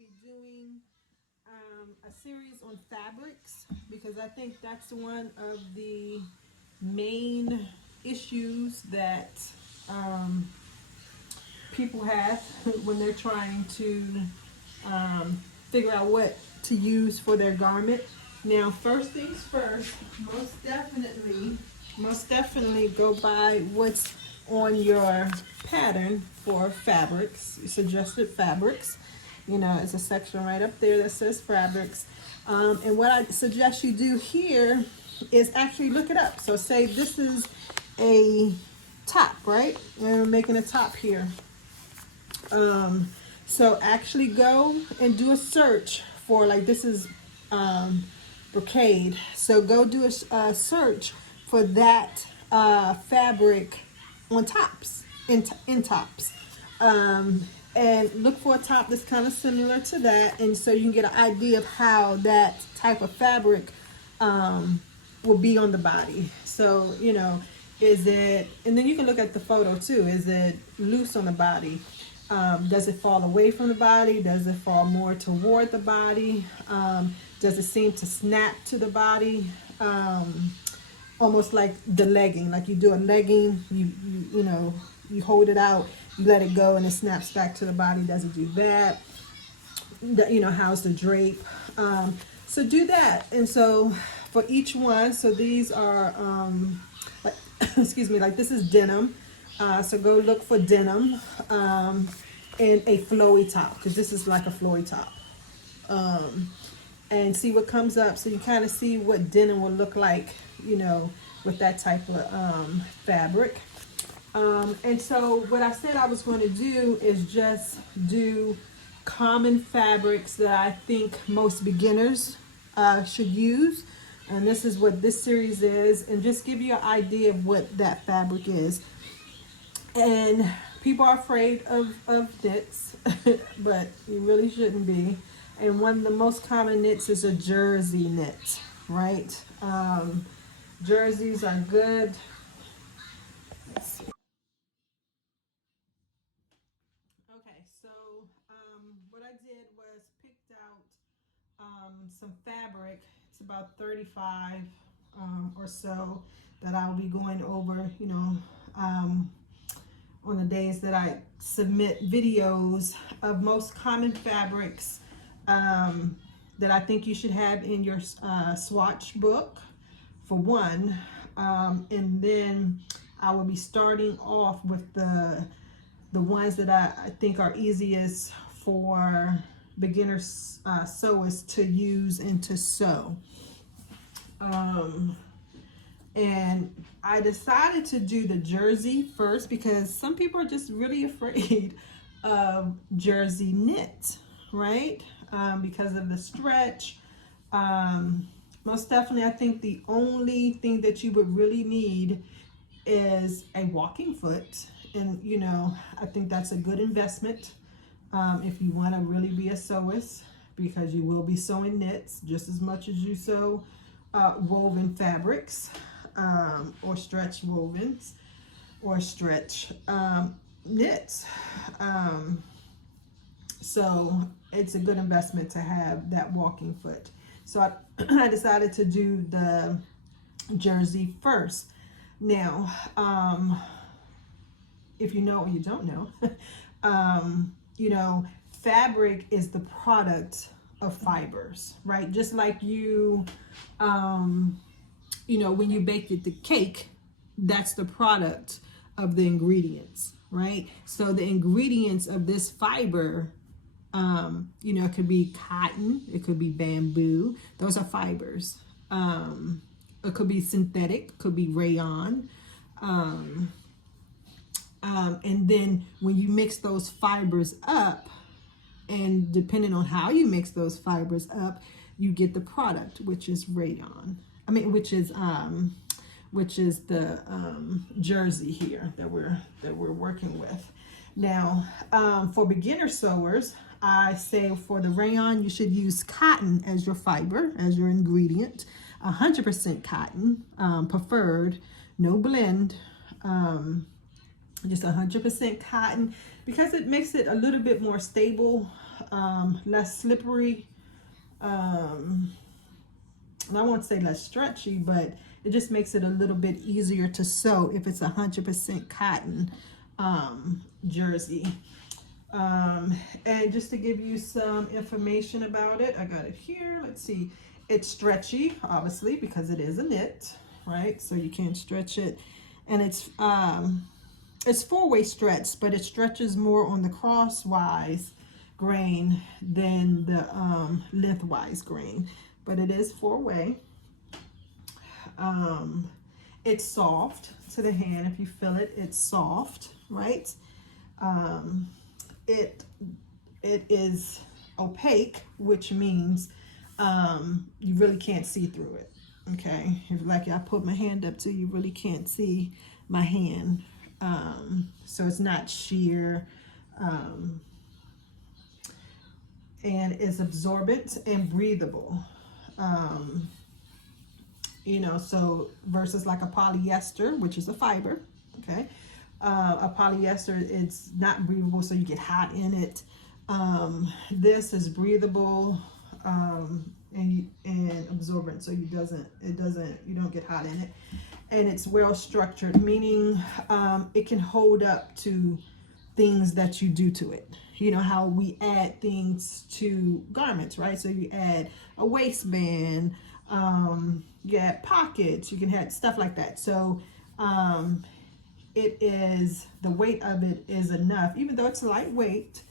be doing a series on fabrics because I think that's one of the main issues that um, people have when they're trying to figure out what to use for their garment. Now, first things first, most definitely go by what's on your pattern for fabrics, suggested fabrics. You know, it's a section right up there that says fabrics. And what I suggest you do here is actually look it up. So say this is a top, right? And we're making a top here. So actually go and do a search for, like, this is brocade. So go do a search for that fabric on tops, in tops. And look for a top that's kind of similar to that, and so you can get an idea of how that type of fabric will be on the body. So, you know, is it, and then you can look at the photo too. Is it loose on the body? Does it fall away from the body? Does it fall more toward the body? Does it seem to snap to the body? Almost like the legging, like you do a legging, you know, you hold it out, you let it go, and it snaps back to the body. Does it do that? You know, how's the drape? So do that. And so for each one, so these are like excuse me, like this is denim. So go look for denim and a flowy top, because this is like a flowy top. And see what comes up, so you kind of see what denim will look like, you know, with that type of fabric. And so what I said I was going to do is just do common fabrics that I think most beginners should use. And this is what this series is, and just give you an idea of what that fabric is. And people are afraid of knits, but you really shouldn't be. And one of the most common knits is a jersey knit, right? Jerseys are good. Let's see. Okay, so what I did was picked out some fabric. It's about 35 or so that I'll be going over, you know, on the days that I submit videos of most common fabrics that I think you should have in your swatch book, for one. And then I will be starting off with the ones that I think are easiest for beginner sewers to use and to sew. And I decided to do the jersey first because some people are just really afraid of jersey knit, right? Because of the stretch. Most definitely, I think the only thing that you would really need is a walking foot. And, you know, I think that's a good investment if you want to really be a sewist, because you will be sewing knits just as much as you sew woven fabrics, or stretch wovens, or stretch knits. So it's a good investment to have that walking foot. So I decided to do the jersey first. Now, if you know or you don't know, you know, fabric is the product of fibers, right? Just like you know, when you bake the cake, that's the product of the ingredients, right? So the ingredients of this fiber, you know, it could be cotton, it could be bamboo. Those are fibers. It could be synthetic, could be rayon. And then when you mix those fibers up, and depending on how you mix those fibers up, you get the product, which is rayon. I mean, which is the jersey here that we're working with. Now, for beginner sewers, I say for the rayon, you should use cotton as your fiber, as your ingredient. 100% cotton, preferred, no blend, just 100% cotton, because it makes it a little bit more stable less slippery. And I won't say less stretchy, but it just makes it a little bit easier to sew if it's 100% cotton jersey. And just to give you some information about it, I got it here. Let's see. It's stretchy, obviously, because it is a knit, right? So you can't stretch it. And it's 4-way stretch, but it stretches more on the crosswise grain than the lengthwise grain. But it is 4-way. It's soft to the hand. If you feel it, it's soft, right? It is opaque, which means you really can't see through it. Okay, if like I put my hand up to, you really can't see my hand. So it's not sheer, and it's absorbent and breathable. You know, so versus like a polyester, which is a fiber, okay? A polyester, it's not breathable, so you get hot in it. This is breathable and absorbent, so you don't get hot in it. And it's well structured, meaning it can hold up to things that you do to it. You know how we add things to garments, right? So you add a waistband, you add pockets, you can have stuff like that. So it is, the weight of it is enough, even though it's lightweight.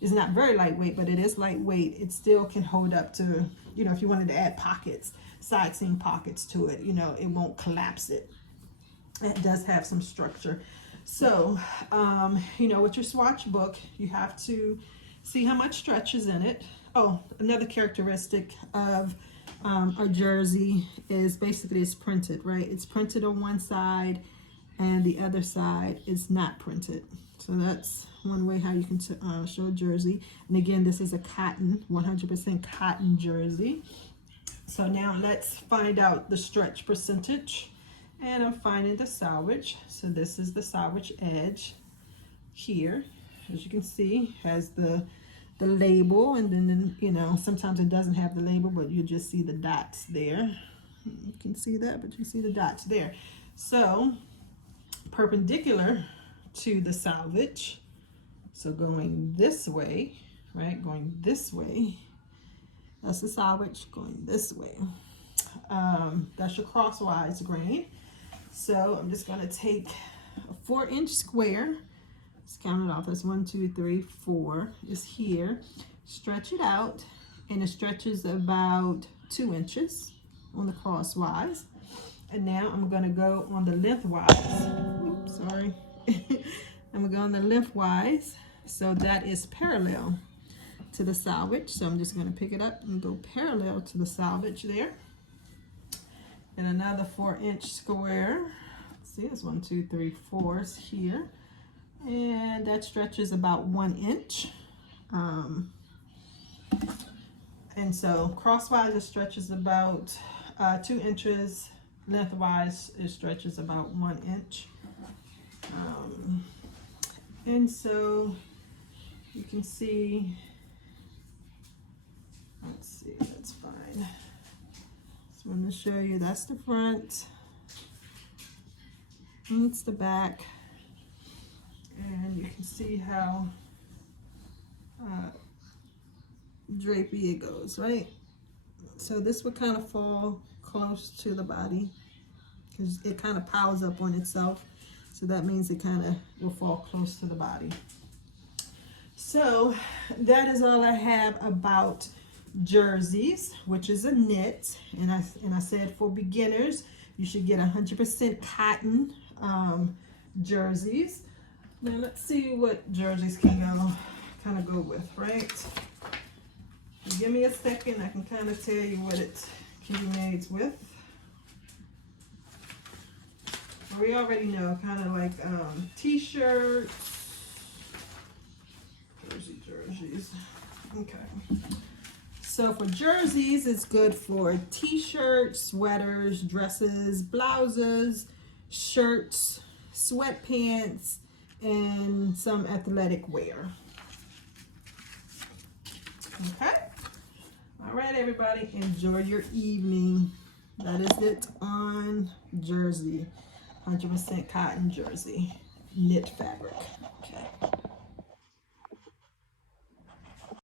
It's not very lightweight, but it is lightweight. It still can hold up to, you know, if you wanted to add pockets, side seam pockets to it, you know, it won't collapse it. It does have some structure. So, you know, with your swatch book, you have to see how much stretch is in it. Oh, another characteristic of a jersey is basically it's printed, right? It's printed on one side and the other side is not printed. So that's one way how you can show a jersey. And again, this is a cotton, 100% cotton jersey. So now let's find out the stretch percentage. And I'm finding the salvage. So this is the salvage edge here. As you can see, has the label, and then, you know, sometimes it doesn't have the label, but you just see the dots there. You can see that, but you see the dots there. So perpendicular to the salvage, so going this way, right, going this way, that's the salvage. Going this way, that's your crosswise grain. So I'm just going to take a 4-inch square. Let's count it off. That's 1, 2, 3, 4 is here. Stretch it out, and it stretches about 2 inches on the crosswise. And now I'm going to go on the lengthwise. Oops, sorry. I'm going to go on the lengthwise. So that is parallel to the salvage. So I'm just going to pick it up and go parallel to the salvage there. And another 4-inch square. Let's see, it's 1, 2, 3, 4 is here. And that stretches about 1 inch. And so crosswise it stretches about 2 inches. Lengthwise it stretches about 1 inch. And so you can see, let's see, that's fine. Just want to show you that's the front, and it's the back, and you can see how drapey it goes, right? So this would kind of fall close to the body because it kind of piles up on itself. So that means it kind of will fall close to the body. So that is all I have about jerseys, which is a knit. And I said for beginners, you should get 100% cotton jerseys. Now let's see what jerseys can kind of go with, right? Give me a second, I can kind of tell you what it can be made with. We already know, kind of like t-shirts, jerseys. Okay. So for jerseys, it's good for t-shirts, sweaters, dresses, blouses, shirts, sweatpants, and some athletic wear. Okay. All right, everybody, enjoy your evening. That is it on jersey, 100% cotton jersey, knit fabric. Okay.